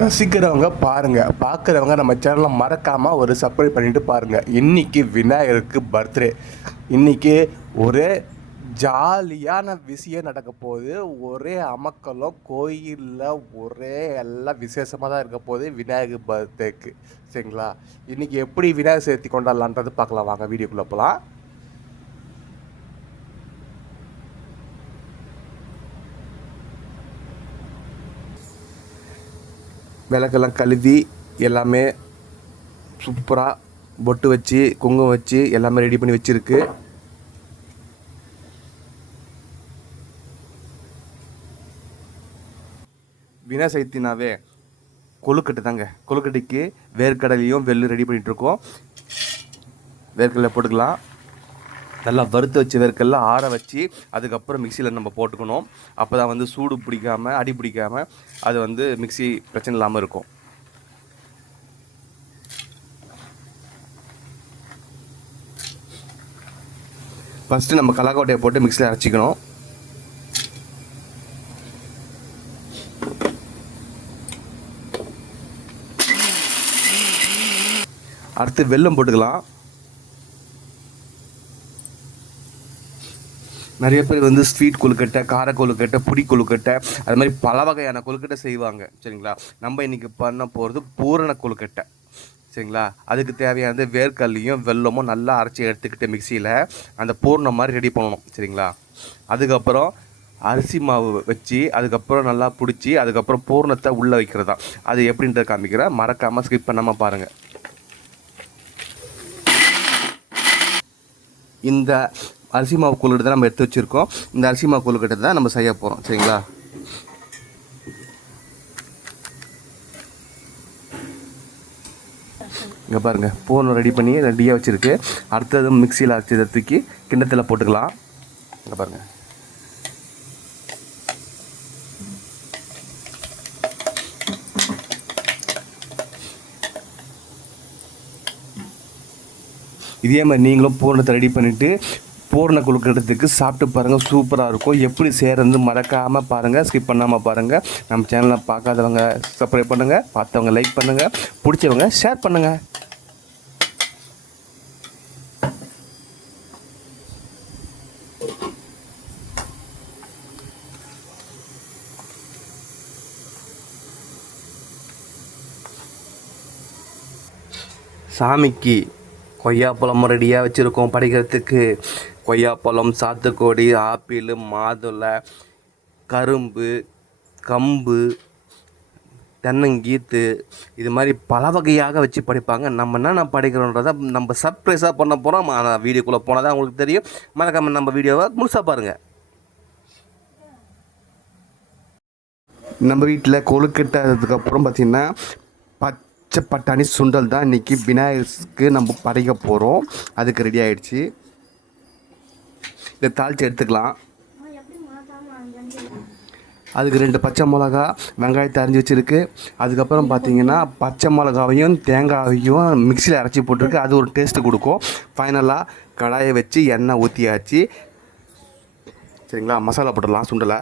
ரசிக்கிறவங்க பாருங்கள், பார்க்குறவங்க நம்ம சேனலை மறக்காமல் ஒரு சப்ஸ்கிரைப் பண்ணிவிட்டு பாருங்கள். இன்றைக்கி விநாயகருக்கு பர்த்டே. இன்றைக்கி ஒரே ஜாலியான விஷயம் நடக்க போகுது. ஒரே அமக்கலம் கோயிலில் ஒரே எல்லாம் விசேஷமாக தான் இருக்க போகுது விநாயகர் பர்த்டேக்கு. சரிங்களா? இன்றைக்கி எப்படி விநாயகர் சதுர்த்தி கொண்டாடலான்றது பார்க்கலாம். வாங்க வீடியோக்குள்ளே போகலாம். விளக்கெல்லாம் கழுவி எல்லாமே சூப்பராக பொட்டு வச்சு குங்குமம் வச்சு எல்லாமே ரெடி பண்ணி வச்சுருக்கு. விநாயகர் சதுர்த்தினாவே கொழுக்கட்டை தாங்க. கொழுக்கட்டைக்கு வேர்க்கடலையும் வெள்ளும் ரெடி பண்ணிகிட்ருக்கோம். வேர்க்கடலை போட்டுக்கலாம். நல்லா வறுத்து வச்சு வேர்க்கடலை ஆற வச்சு அதுக்கப்புறம் மிக்சியில் நம்ம போட்டுக்கணும். அப்போ தான் சூடு பிடிக்காமல் அடி பிடிக்காமல் அது மிக்சி பிரச்சனை இல்லாமல் இருக்கும். ஃபஸ்ட்டு நம்ம கல்லாக்கொட்டையை போட்டு மிக்சியில் அரைச்சிக்கணும். அடுத்து வெல்லம் போட்டுக்கலாம். நிறைய பேர் ஸ்வீட் கொழுக்கட்டை, கார கொழுக்கட்டை, புடி கொழுக்கட்டை, அது மாதிரி பல வகையான கொழுக்கட்டை செய்வாங்க. சரிங்களா? நம்ம இன்றைக்கி பண்ண போகிறது பூரண கொழுக்கட்டை. சரிங்களா? அதுக்கு தேவையானது வேர்க்கல்லையும் வெல்லமும் நல்லா அரைச்சி எடுத்துக்கிட்டு மிக்சியில் அந்த பூர்ணம் மாதிரி ரெடி பண்ணணும். சரிங்களா? அதுக்கப்புறம் அரிசி மாவு வச்சு அதுக்கப்புறம் நல்லா பிடிச்சி அதுக்கப்புறம் பூர்ணத்தை உள்ளே வைக்கிறதா. அது எப்படின்றத காமிக்கிறேன். மறக்காமல் ஸ்கிப் பண்ணாமல் பாருங்கள். இந்த அரிசி மாவு கொழுக்கட்டை தான் நம்ம எடுத்து வச்சுருக்கோம். இந்த அரிசி மாவு கொழுக்கட்டை தான் நம்ம செய்ய போகிறோம். சரிங்களா? இங்கே பாருங்கள், பூர்ணம் ரெடி பண்ணி ரெடியாக வச்சுருக்கு. அடுத்தது மிக்சியில் அரைச்சி தூக்கி கிண்ணத்தில் போட்டுக்கலாம். இங்கே பாருங்கள், இதே மாதிரி நீங்களும் பூர்ணத்தை ரெடி பண்ணிவிட்டு பூர்ண கொழுக்கட்டத்துக்கு சாப்பிட்டு பாருங்கள். சூப்பராக இருக்கும். எப்படி செய்கிறது மறக்காமல் பாருங்கள், ஸ்கிப் பண்ணாமல் பாருங்கள். நம்ம சேனலை பார்க்காதவங்க சப்ஸ்கிரைப் பண்ணுங்கள், பார்த்தவங்க லைக் பண்ணுங்கள், பிடிச்சவங்க ஷேர் பண்ணுங்கள். சாமிக்கு கொய்யாப்பழமும் ரெடியாக வச்சுருக்கோம் படைக்கிறதுக்கு. கொய்யாப்பழம், சாத்துக்கொடி, ஆப்பிள், மாதுளை, கரும்பு, கம்பு, தென்னங்கீத்து, இது மாதிரி பல வகையாக வச்சு படைப்பாங்க. நம்ம என்னென்ன படைக்கிறோன்றதை நம்ம சர்ப்ரைஸாக பண்ண போகிறோம். ஆனால் வீடியோக்குள்ளே போனால் தான் உங்களுக்கு தெரியும். மறக்காம நம்ம வீடியோவை முழுசாக பாருங்கள். நம்ம வீட்டில் கொழுக்கட்டை அதுக்கப்புறம் பார்த்திங்கன்னா பச்சை பட்டாணி சுண்டல் தான் இன்றைக்கி விநாயகருக்கு நம்ம படைக்க போகிறோம். அதுக்கு ரெடி ஆகிடுச்சு. இதை தாளித்து எடுத்துக்கலாம். அதுக்கு 2 பச்சை மிளகா, வெங்காயத்தை அரிஞ்சு வச்சுருக்கு. அதுக்கப்புறம் பார்த்திங்கன்னா பச்சை மிளகாவையும் தேங்காயையும் மிக்சியில் அரைச்சி போட்டிருக்கு. அது ஒரு டேஸ்ட்டு கொடுக்கும். ஃபைனலாக கடாயை வச்சு எண்ணெய் ஊற்றியாச்சு. சரிங்களா? மசாலா போட்டுடலாம். சுண்டலை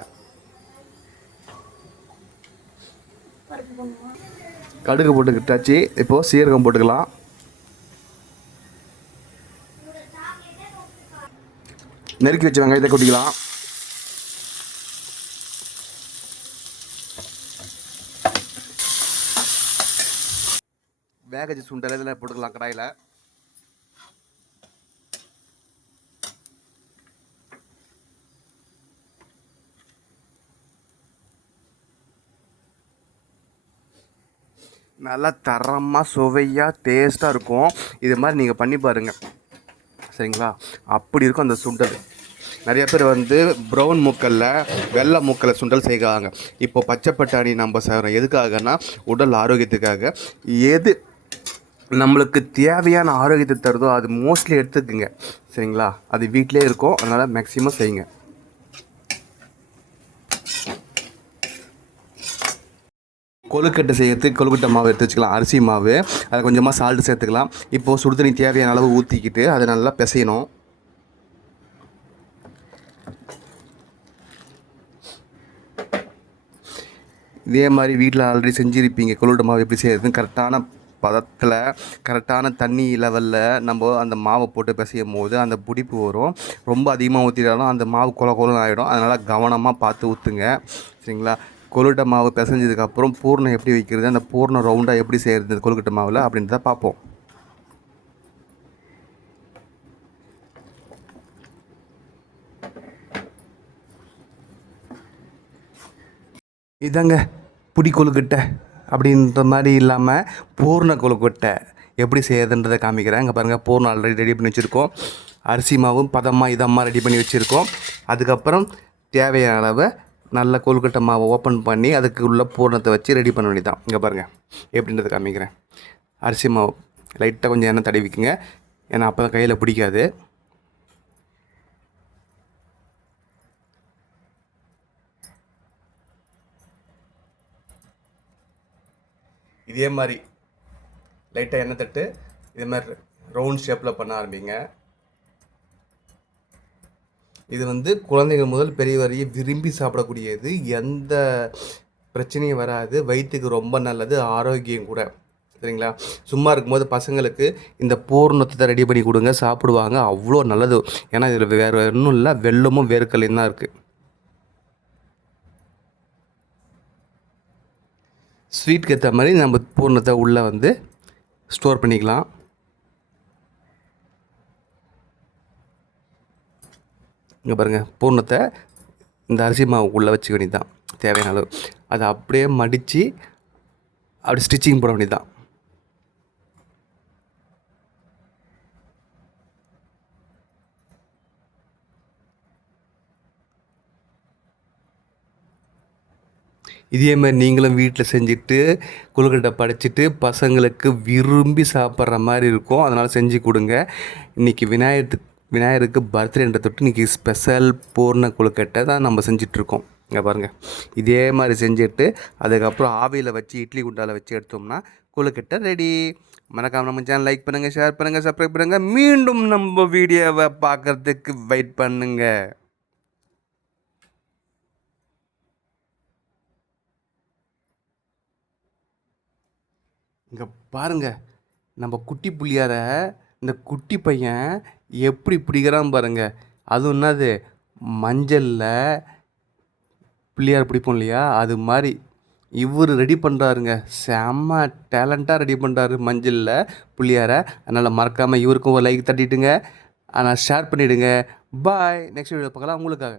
கடுகு போட்டுக்கிட்டாச்சு. இப்போது சீரகம் போட்டுக்கலாம். நெருக்கி வச்ச வெங்காயத்தை கொட்டிக்கலாம். வேகச்சி சுண்டல் இதில் போட்டுக்கலாம் கடாயில். நல்லா தரமாக சுவையாக டேஸ்ட்டாக இருக்கும். இது மாதிரி நீங்கள் பண்ணி பாருங்கள். சரிங்களா? அப்படி இருக்கும் அந்த சுண்டல். நிறைய பேர் ப்ரௌன் மூக்கலில் வெள்ளை மூக்கலில் சுண்டல் செய்கிறாங்க. இப்போ பச்சை பட்டாணி நம்ம செய்கிறோம். எதுக்காகனா உடல் ஆரோக்கியத்துக்காக. எது நம்மளுக்கு தேவையான ஆரோக்கியத்தை தருதோ அது மோஸ்ட்லி எடுத்துக்குங்க. சரிங்களா? அது வீட்டிலே இருக்கும். அதனால் மேக்ஸிமம் செய்யுங்க. கொழுக்கட்டை செய்யறதுக்கு கொழுக்கட்டை மாவு எடுத்து வச்சுக்கலாம். அரிசி மாவு, அதை கொஞ்சமாக சால்ட்டு சேர்த்துக்கலாம். இப்போது சுடுதண்ணி தேவையான அளவு ஊற்றிக்கிட்டு அதை நல்லா பிசையணும். இதே மாதிரி வீட்டில் ஆல்ரெடி செஞ்சுருப்பீங்க. கொழுக்கட்டை மாவு எப்படி செய்யறதுன்னு கரெக்டான பதத்தில் கரெக்டான தண்ணி லெவலில் நம்ம அந்த மாவை போட்டு பிசையும் போது அந்த பிடிப்பு வரும். ரொம்ப அதிகமாக ஊற்றிட்டாலும் அந்த மாவு கொலன்னு ஆகிடும். அதனால் கவனமாக பார்த்து ஊற்றுங்க. சரிங்களா? கொழுக்கட்டை மாவு பிசைஞ்சதுக்கப்புறம் பூர்ணம் எப்படி வைக்கிறது, அந்த பூர்ணம் ரவுண்டாக எப்படி செய்கிறது கொழுக்கட்டை மாவில் அப்படின்றத பார்ப்போம். இதாங்க புடி கொழுக்கட்டை அப்படின்ற மாதிரி இல்லாமல் பூர்ண கொழுக்கட்டை எப்படி செய்யறதுன்றதை காமிக்கிறேன். இங்கே பாருங்கள், பூர்ணம் ஆல்ரெடி ரெடி பண்ணி வச்சுருக்கோம். அரிசி மாவும் பதமாக இதமாக ரெடி பண்ணி வச்சுருக்கோம். அதுக்கப்புறம் தேவையான அளவு நல்ல கொழுக்கட்டை மாவை ஓப்பன் பண்ணி அதுக்கு உள்ள பூர்ணத்தை வச்சு ரெடி பண்ண வேண்டியதான். இங்கே பாருங்கள் எப்படின்றத காமிக்கிறேன். அரிசி மாவு லைட்டாக கொஞ்சம் எண்ணெய் தடவிக்குங்க, ஏன்னா அப்போ தான் கையில் பிடிக்காது. இதே மாதிரி லைட்டாக எண்ணெய் தட்டு இதே மாதிரி ரவுண்ட் ஷேப்பில் பண்ண ஆரம்பிங்க. இது வந்து குழந்தைகள் முதல் பெரிய வரையும் விரும்பி சாப்பிடக்கூடியது. எந்த பிரச்சனையும் வராது. வயிற்றுக்கு ரொம்ப நல்லது, ஆரோக்கியம் கூட. சரிங்களா? சும்மா இருக்கும்போது பசங்களுக்கு இந்த பூர்ணத்தை ரெடி பண்ணி கொடுங்க, சாப்பிடுவாங்க. அவ்வளோ நல்லது. ஏன்னா இதில் வேறு ஒன்றும் இல்லை, வெல்லமும் வேர்க்கல்லையும் தான் இருக்குது. ஸ்வீட்டுக்கு ஏற்ற மாதிரி நம்ம பூர்ணத்தை உள்ளே வந்து ஸ்டோர் பண்ணிக்கலாம். இங்கே பாருங்கள், பூர்ணத்தை இந்த அரிசி மாவு உள்ளே வச்சுக்க வேண்டியது தான் தேவையான அளவு. அதை அப்படியே மடித்து அப்படி ஸ்டிச்சிங் போட வேண்டியது தான். இதே மாதிரி நீங்களும் வீட்டில் செஞ்சுட்டு கொழுக்கட்டை படைச்சிட்டு பசங்களுக்கு விரும்பி சாப்பிட்ற மாதிரி இருக்கும். அதனால் செஞ்சு கொடுங்க. இன்றைக்கி விநாயகருக்கு பர்த்டேன்ற தொட்டு இன்றைக்கி ஸ்பெஷல் பூர்ண கொழுக்கட்டை தான் நம்ம செஞ்சிட்ருக்கோம். இங்கே பாருங்கள், இதே மாதிரி செஞ்சுட்டு அதுக்கப்புறம் ஆவியில் வச்சு இட்லி குண்டாவில் வச்சு எடுத்தோம்னா கொழுக்கட்டை ரெடி. மறக்காம நம்ம சேனல் லைக் பண்ணுங்கள், ஷேர் பண்ணுங்கள், சப்ஸ்கிரைப் பண்ணுங்கள். மீண்டும் நம்ம வீடியோவை பார்க்குறதுக்கு வெயிட் பண்ணுங்கள். இங்கே பாருங்கள், நம்ம குட்டி புள்ளியார இந்த குட்டி பையன் எப்படி பிடிக்கிறான் பாருங்கள். அதுவும் என்னது, மஞ்சளில் பிள்ளையார் பிடிப்போம் இல்லையா, அது மாதிரி இவர் ரெடி பண்ணுறாருங்க. செம்ம டேலண்ட்டாக ரெடி பண்ணுறாரு மஞ்சளில் பிள்ளையார. அதனால் மறக்காமல் இவருக்கும் ஒரு லைக் தட்டிட்டுங்க, ஆனால் ஷேர் பண்ணிவிடுங்க. பாய். நெக்ஸ்ட் வீடியோ பார்க்கலாம் உங்களுக்காக.